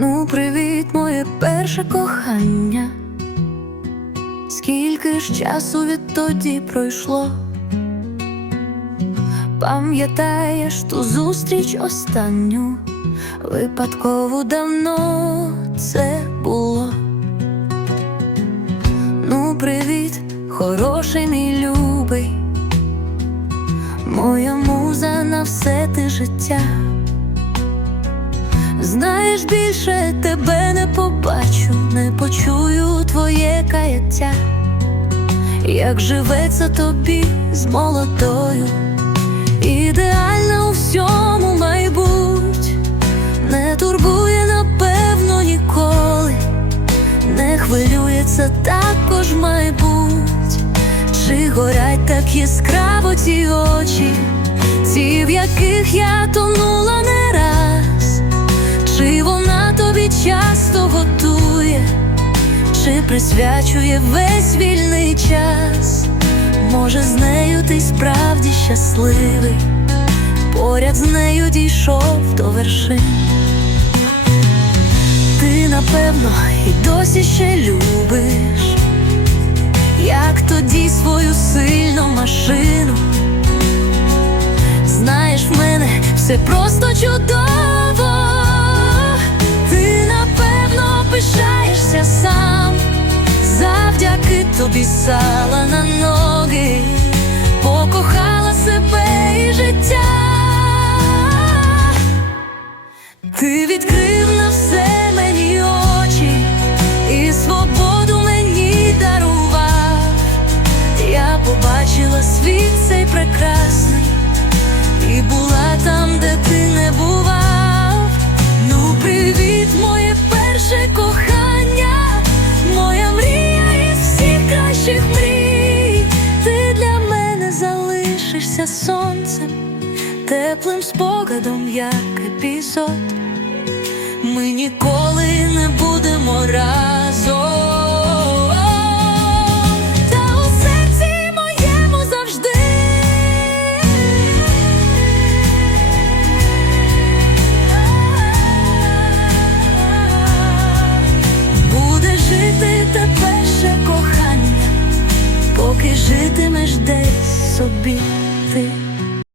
Ну, привіт, моє перше кохання. Скільки ж часу відтоді пройшло? Пам'ятаєш ту зустріч останню, випадково давно це було. Ну, привіт, хороший мій любий, моя муза на все ти життя. Знаєш, більше тебе не побачу, не почую твоє каяття, як живеться тобі з молодою, ідеальна у всьому майбуть, не турбує, напевно, ніколи, не хвилюється також майбуть, чи горять так яскраво ті очі, ті, в яких я тонула часто готує, чи присвячує весь вільний час? Може, з нею ти справді щасливий, поряд з нею дійшов до вершин. Ти, напевно, і досі ще любиш, як тоді свою сильну машину. Знаєш, в мене все просто тобі сала на ноги, покохала себе і життя. Ти відкрив на все мені очі і свободу мені дарував. Я побачила світ цей прекрасний залишишся сонцем, теплим спогадом, як епізод. Ми ніколи не будемо разом. Та у серці моєму завжди. Буде жити те перше кохання, поки житимеш десь собі something. Mm-hmm.